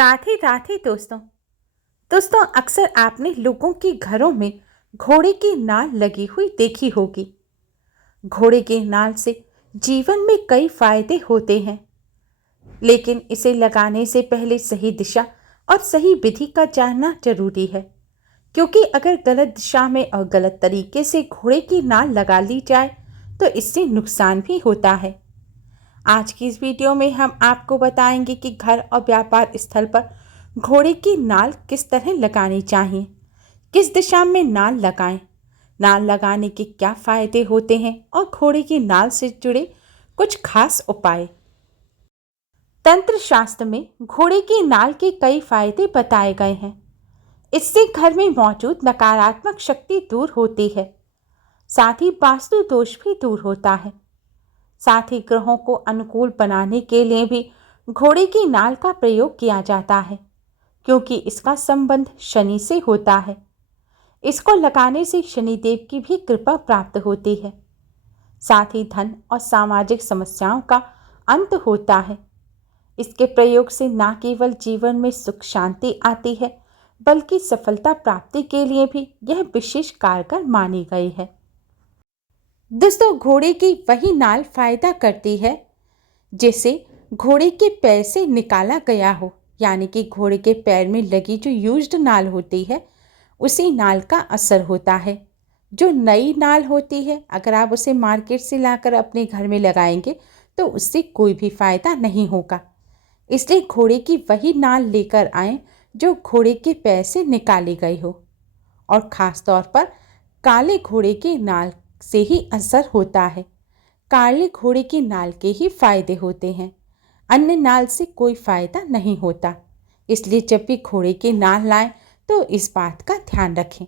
राधे दोस्तों। अक्सर आपने लोगों के घरों में घोड़े की नाल लगी हुई देखी होगी। घोड़े की नाल से जीवन में कई फायदे होते हैं, लेकिन इसे लगाने से पहले सही दिशा और सही विधि का जानना जरूरी है, क्योंकि अगर गलत दिशा में और गलत तरीके से घोड़े की नाल लगा ली जाए तो इससे नुकसान भी होता है। आज की इस वीडियो में हम आपको बताएंगे कि घर और व्यापार स्थल पर घोड़े की नाल किस तरह लगानी चाहिए, किस दिशा में नाल लगाएं, नाल लगाने के क्या फायदे होते हैं और घोड़े की नाल से जुड़े कुछ खास उपाय। तंत्र शास्त्र में घोड़े की नाल के कई फायदे बताए गए हैं। इससे घर में मौजूद नकारात्मक शक्ति दूर होती है, साथ ही वास्तु दोष भी दूर होता है। साथ ही ग्रहों को अनुकूल बनाने के लिए भी घोड़े की नाल का प्रयोग किया जाता है, क्योंकि इसका संबंध शनि से होता है। इसको लगाने से शनिदेव की भी कृपा प्राप्त होती है। साथ ही धन और सामाजिक समस्याओं का अंत होता है। इसके प्रयोग से न केवल जीवन में सुख शांति आती है, बल्कि सफलता प्राप्ति के लिए भी यह विशेष कारगर मानी गई है। दोस्तों, घोड़े की वही नाल फायदा करती है जिसे घोड़े के पैर से निकाला गया हो, यानी कि घोड़े के पैर में लगी जो यूज्ड नाल होती है उसी नाल का असर होता है। जो नई नाल होती है, अगर आप उसे मार्केट से लाकर अपने घर में लगाएंगे तो उससे कोई भी फायदा नहीं होगा। इसलिए घोड़े की वही नाल लेकर आएं जो घोड़े के पैर से निकाली गई हो, और ख़ास तौर पर काले घोड़े की नाल से ही असर होता है। काले घोड़े की नाल के ही फायदे होते हैं, अन्य नाल से कोई फायदा नहीं होता। इसलिए जब भी घोड़े की नाल लाएं तो इस बात का ध्यान रखें।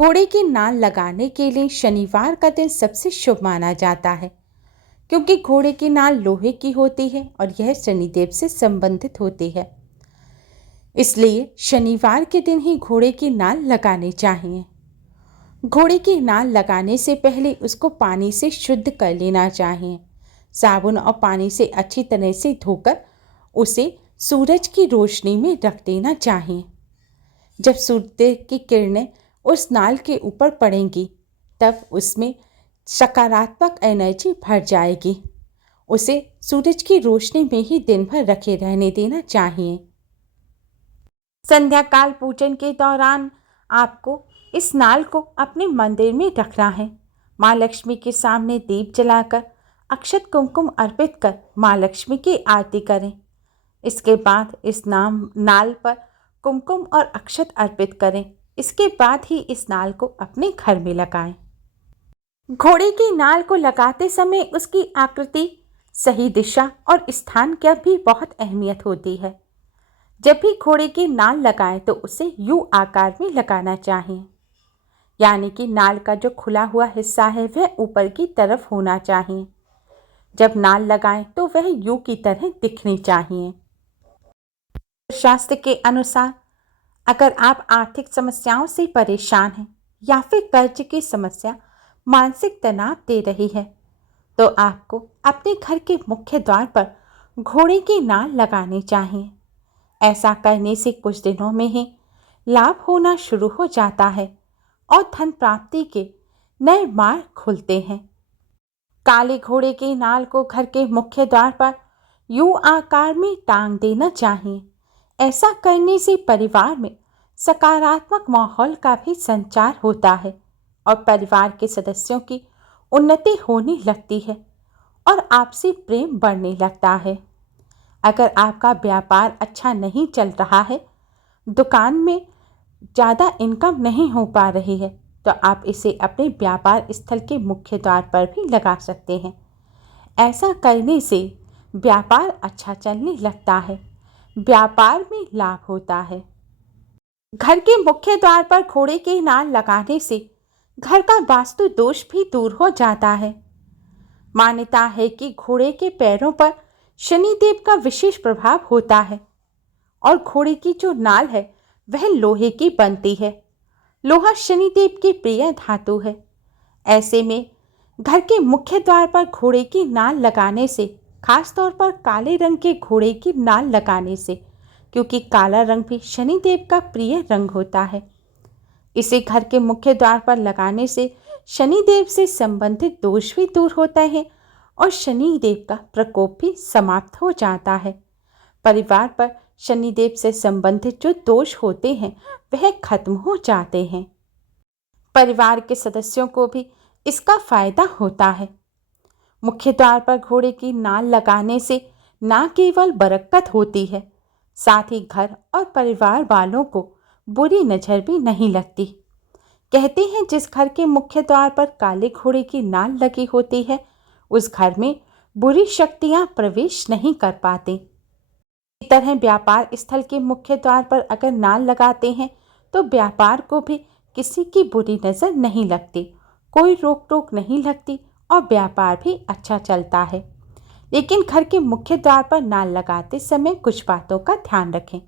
घोड़े की नाल लगाने के लिए शनिवार का दिन सबसे शुभ माना जाता है, क्योंकि घोड़े की नाल लोहे की होती है और यह शनिदेव से संबंधित होती है। इसलिए शनिवार के दिन ही घोड़े की नाल लगानी चाहिए। घोड़े की नाल लगाने से पहले उसको पानी से शुद्ध कर लेना चाहिए। साबुन और पानी से अच्छी तरह से धोकर उसे सूरज की रोशनी में रख देना चाहिए। जब सूर्य की किरणें उस नाल के ऊपर पड़ेंगी तब उसमें सकारात्मक एनर्जी भर जाएगी। उसे सूरज की रोशनी में ही दिन भर रखे रहने देना चाहिए। संध्या काल पूजन के दौरान आपको इस नाल को अपने मंदिर में रखना है। माँ लक्ष्मी के सामने दीप जलाकर अक्षत कुमकुम अर्पित कर माँ लक्ष्मी की आरती करें। इसके बाद इस नाल पर कुमकुम और अक्षत अर्पित करें। इसके बाद ही इस नाल को अपने घर में लगाएं। घोड़े की नाल को लगाते समय उसकी आकृति, सही दिशा और स्थान की भी बहुत अहमियत होती है। जब भी घोड़े की नाल लगाएं तो उसे यू आकार में लगाना चाहिए, यानी कि नाल का जो खुला हुआ हिस्सा है वह ऊपर की तरफ होना चाहिए। जब नाल लगाएं तो वह यू की तरह दिखनी चाहिए। शास्त्र के अनुसार अगर आप आर्थिक समस्याओं से परेशान हैं या फिर कर्ज की समस्या मानसिक तनाव दे रही है तो आपको अपने घर के मुख्य द्वार पर घोड़े की नाल लगानी चाहिए। ऐसा करने से कुछ दिनों में ही लाभ होना शुरू हो जाता है और धन प्राप्ति के नए मार्ग खुलते हैं। काले घोड़े की नाल को घर के मुख्य द्वार पर यू आकार में टांग देना चाहिए। ऐसा करने से परिवार में सकारात्मक माहौल का भी संचार होता है और परिवार के सदस्यों की उन्नति होने लगती है और आपसी प्रेम बढ़ने लगता है। अगर आपका व्यापार अच्छा नहीं चल रहा है, दुकान में ज़्यादा इनकम नहीं हो पा रही है, तो आप इसे अपने व्यापार स्थल के मुख्य द्वार पर भी लगा सकते हैं। ऐसा करने से व्यापार अच्छा चलने लगता है, व्यापार में लाभ होता है। घर के मुख्य द्वार पर घोड़े की नाल लगाने से घर का वास्तु दोष भी दूर हो जाता है। मान्यता है कि घोड़े के पैरों पर शनिदेव का विशेष प्रभाव होता है और घोड़े की जो नाल है वह लोहे की बनती है। लोहा शनिदेव की प्रिय धातु है। ऐसे में घर के मुख्य द्वार पर घोड़े की नाल लगाने से, खास तौर पर काले रंग के घोड़े की नाल लगाने से क्योंकि काला रंग भी शनिदेव का प्रिय रंग होता है। इसे घर के मुख्य द्वार पर लगाने से शनिदेव से संबंधित दोष भी दूर होते हैं और शनिदेव का प्रकोप भी समाप्त हो जाता है। परिवार पर शनिदेव से संबंधित जो दोष होते हैं वह खत्म हो जाते हैं। परिवार के सदस्यों को भी इसका फायदा होता है। मुख्य द्वार पर घोड़े की नाल लगाने से न केवल बरकत होती है, साथ ही घर और परिवार वालों को बुरी नज़र भी नहीं लगती। कहते हैं जिस घर के मुख्य द्वार पर काले घोड़े की नाल लगी होती है उस घर में बुरी शक्तियां प्रवेश नहीं कर पाती। इसी तरह व्यापार स्थल के मुख्य द्वार पर अगर नाल लगाते हैं तो व्यापार को भी किसी की बुरी नज़र नहीं लगती, कोई रोक टोक नहीं लगती और व्यापार भी अच्छा चलता है। लेकिन घर के मुख्य द्वार पर नाल लगाते समय कुछ बातों का ध्यान रखें।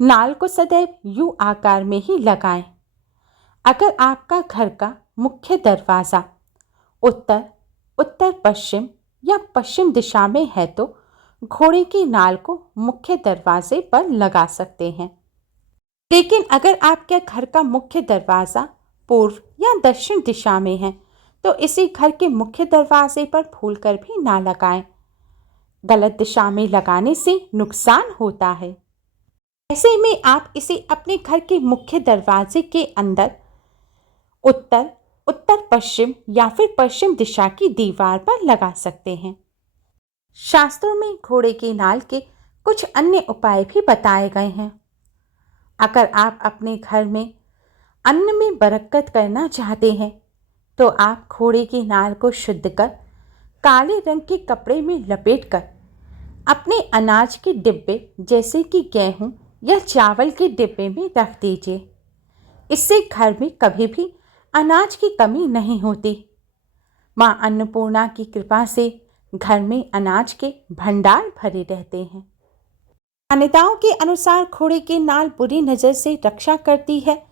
नाल को सदैव यू आकार में ही लगाएं। अगर आपका घर का मुख्य दरवाज़ा उत्तर, उत्तर पश्चिम या पश्चिम दिशा में है तो घोड़े की नाल को मुख्य दरवाजे पर लगा सकते हैं। लेकिन अगर आपके घर का मुख्य दरवाज़ा पूर्व या दक्षिण दिशा में है तो इसी घर के मुख्य दरवाजे पर भूलकर भी ना लगाएं। गलत दिशा में लगाने से नुकसान होता है। ऐसे में आप इसे अपने घर के मुख्य दरवाजे के अंदर उत्तर, उत्तर पश्चिम या फिर पश्चिम दिशा की दीवार पर लगा सकते हैं। शास्त्रों में घोड़े की नाल के कुछ अन्य उपाय भी बताए गए हैं। अगर आप अपने घर में अन्न में बरकत करना चाहते हैं तो आप घोड़े की नाल को शुद्ध कर काले रंग के कपड़े में लपेटकर अपने अनाज के डिब्बे जैसे कि गेहूं या चावल के डिब्बे में रख दीजिए। इससे घर में कभी भी अनाज की कमी नहीं होती। मां अन्नपूर्णा की कृपा से घर में अनाज के भंडार भरे रहते हैं। मान्यताओं के अनुसार घोड़े की नाल बुरी नज़र से रक्षा करती है,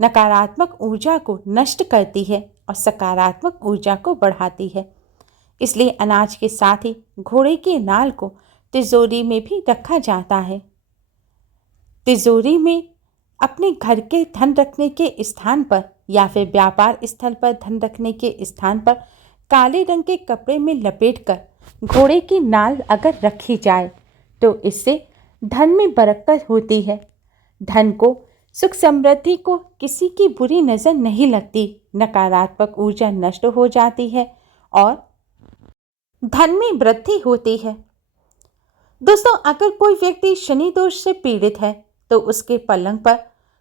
नकारात्मक ऊर्जा को नष्ट करती है और सकारात्मक ऊर्जा को बढ़ाती है। इसलिए अनाज के साथ ही घोड़े की नाल को तिजोरी में भी रखा जाता है। तिजोरी में अपने घर के धन रखने के स्थान पर या फिर व्यापार स्थल पर धन रखने के स्थान पर काले रंग के कपड़े में लपेटकर घोड़े की नाल अगर रखी जाए तो इससे धन में बरकत होती है। धन को, सुख समृद्धि को किसी की बुरी नज़र नहीं लगती, नकारात्मक ऊर्जा नष्ट हो जाती है और धन में वृद्धि होती है। दोस्तों, अगर कोई व्यक्ति शनि दोष से पीड़ित है तो उसके पलंग पर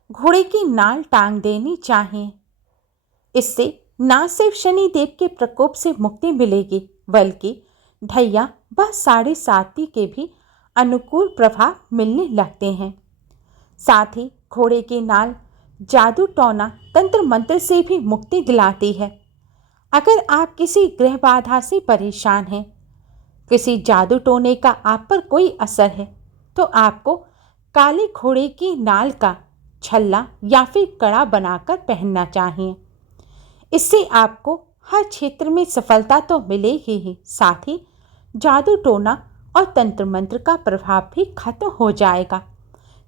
घोड़े की नाल टांग देनी चाहिए। इससे न सिर्फ शनि देव के प्रकोप से मुक्ति मिलेगी बल्कि ढैया व साढ़े साती के भी अनुकूल प्रभाव मिलने लगते हैं। साथ ही घोड़े की नाल जादू टोना तंत्र मंत्र से भी मुक्ति दिलाती है। अगर आप किसी ग्रह बाधा से परेशान हैं, किसी जादू टोने का आप पर कोई असर है तो आपको काले घोड़े की नाल का छल्ला या फिर कड़ा बनाकर पहनना चाहिए। इससे आपको हर क्षेत्र में सफलता तो मिलेगी ही, साथ ही जादू टोना और तंत्र मंत्र का प्रभाव भी खत्म हो जाएगा।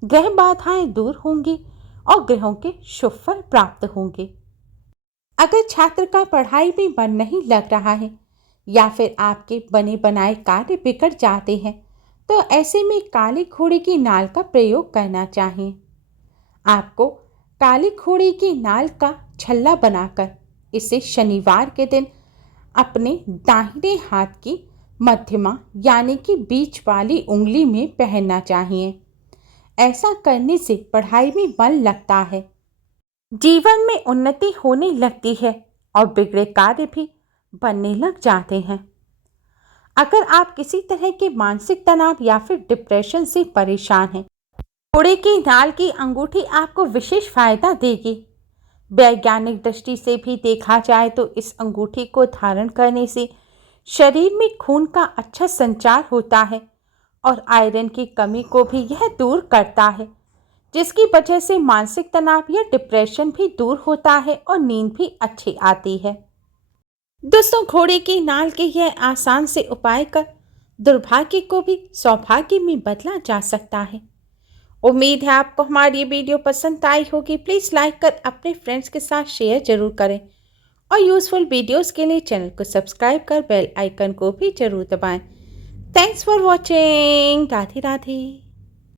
ग्रह बाधाएं दूर होंगी और ग्रहों के शुभ फल प्राप्त होंगे। अगर छात्र का पढ़ाई में मन नहीं लग रहा है या फिर आपके बने बनाए कार्य बिगड़ जाते हैं तो ऐसे में काले घोड़े की नाल का प्रयोग करना चाहिए। आपको काले घोड़े की नाल का छल्ला बनाकर इसे शनिवार के दिन अपने दाहिने हाथ की मध्यमा यानी कि बीच वाली उंगली में पहनना चाहिए। ऐसा करने से पढ़ाई में मन लगता है, जीवन में उन्नति होने लगती है और बिगड़े कार्य भी बनने लग जाते हैं। अगर आप किसी तरह के मानसिक तनाव या फिर डिप्रेशन से परेशान हैं, घोड़े की नाल की अंगूठी आपको विशेष फायदा देगी। वैज्ञानिक दृष्टि से भी देखा जाए तो इस अंगूठी को धारण करने से शरीर में खून का अच्छा संचार होता है और आयरन की कमी को भी यह दूर करता है, जिसकी वजह से मानसिक तनाव या डिप्रेशन भी दूर होता है और नींद भी अच्छी आती है। दोस्तों, घोड़े की नाल के यह आसान से उपाय कर दुर्भाग्य को भी सौभाग्य में बदला जा सकता है। उम्मीद है आपको हमारी ये वीडियो पसंद आई होगी। प्लीज़ लाइक कर अपने फ्रेंड्स के साथ शेयर ज़रूर करें और यूज़फुल वीडियोस के लिए चैनल को सब्सक्राइब कर बेल आइकन को भी ज़रूर दबाएं। Thanks for watching. Radhe Radhe.